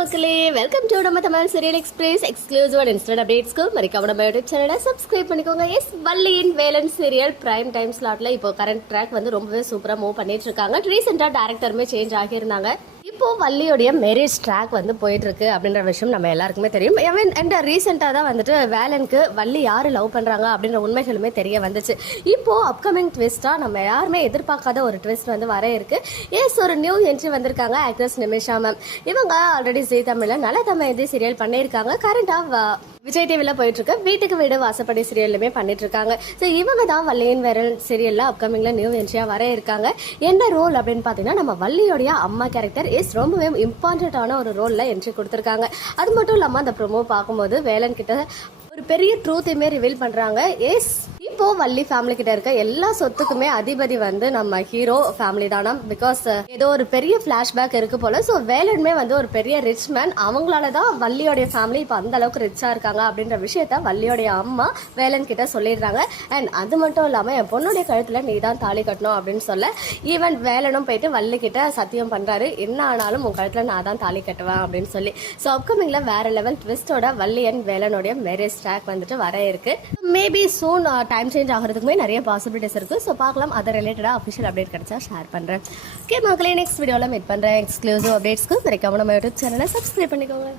மக்களே welcome to நம்ம Tamil serial express exclusive instant அப்டேட்ஸ்க்கு மறக்காம நம்ம யூடியூப் சேனலை சப்ஸ்கிரைப் பண்ணிக்கோங்க. எஸ் வள்ளியின் வேலன் சீரியல் பிரைம் டைம் ஸ்லாட்ல இப்போ கரண்ட் ட்ராக் வந்து ரொம்பவே சூப்பராக மூவ் பண்ணிட்டு இருக்காங்க. ரீசெண்டாக டேரக்டருமே சேஞ்ச் ஆகியிருந்தாங்க. இப்போது வள்ளியோடைய மேரேஜ் ட்ராக் வந்து போயிட்டுருக்கு அப்படின்ற விஷயம் நம்ம எல்லாருக்குமே தெரியும். Even அண்ட் ரீசெண்டாக தான் வந்துட்டு வேலனுக்கு வள்ளி யார் லவ் பண்ணுறாங்க அப்படின்ற உண்மைகளுமே தெரிய வந்துச்சு. இப்போது அப்கமிங் ட்விஸ்ட்டாக நம்ம யாருமே எதிர்பார்க்காத ஒரு ட்விஸ்ட் வந்து வர இருக்கு. எஸ் ஒரு நியூ என்ட்ரி வந்திருக்காங்க ஆக்ட்ரஸ் நிமிஷா மேம் இவங்க ஆல்ரெடி ஜி தமிழில் நல்ல தமிழ் இது சீரியல் பண்ணியிருக்காங்க. கரண்டாக விஜய் டிவில போயிட்டு இருக்க வீட்டுக்கு வீடு வாசப்படி சீரியலுமே பண்ணிட்டு இருக்காங்க ஸோ இவங்க தான் வள்ளியின் விரல் சீரியல்ல அப்கமிங்ல நியூ என்ட்ரியா வர இருக்காங்க. என்ன ரோல் அப்படின்னு பாத்தீங்கன்னா நம்ம வள்ளியோடைய அம்மா கேரக்டர் இஸ் ரொம்பவே இம்பார்ட்டன்டான ஒரு ரோல்ல என்ட்ரி கொடுத்துருக்காங்க. அது மட்டும் இல்லாம அந்த ப்ரோமோ பார்க்கும்போது வேலன் கிட்ட ஒரு பெரிய ட்ரூத்தையுமே ரிவீல் பண்றாங்க. எஸ் இப்போ வள்ளி ஃபேமிலி கிட்ட இருக்க எல்லா சொத்துக்குமே அதிபதி வந்து நம்ம ஹீரோ ஃபேமிலி தானா? பிகாஸ் uh, ஏதோ ஒரு பெரிய பிளாஷ்பேக் இருக்கு போல. ஸோ வேலனுமே வந்து ஒரு பெரிய ரிச் மேன் அவங்களால தான் வள்ளியோடைய ஃபேமிலி இப்போ அந்த அளவுக்கு ரிச்சா இருக்காங்க அப்படின்ற விஷயத்த வள்ளியோடைய அம்மா வேலன் கிட்ட சொல்லிடுறாங்க. அண்ட் அது மட்டும் இல்லாம என் பொண்ணுடைய கழுத்துல நீ தான் தாலி கட்டணும் அப்படின்னு சொல்ல ஈவன் வேலனும் போயிட்டு வள்ளி கிட்ட சத்தியம் பண்றாரு. என்ன ஆனாலும் உன் கழுத்துல நான் தான் தாலி கட்டுவேன் அப்படின்னு சொல்லி. ஸோ அப்கமிங்ல வேற லெவல் ட்விஸ்டோட வள்ளி அண்ட் வேலனுடைய மேரேஜ் ட்ராக் வந்துட்டு வர இருக்கு. மேபி சூன் டைம் சேஞ்ச் ஆகிறதுக்குமே நிறைய பாசிபிலிட்டிஸ் இருக்குது ஸோ பார்க்கலாம் அதை ரிலேட்டடாக அஃபிஷியல் அப்டேட் கிடச்சா ஷேர் பண்ணுறேன் ஓகே மக்களே நெக்ஸ்ட் வீடியோவில் மீட் பண்ணுறேன் எக்ஸ்க்ளூசிவ் அப்டேட்ஸ்க்கு மறக்காம நம்ம யூடியூப் சேனலை சப்ஸ்கிரைப் பண்ணிக்கோங்க.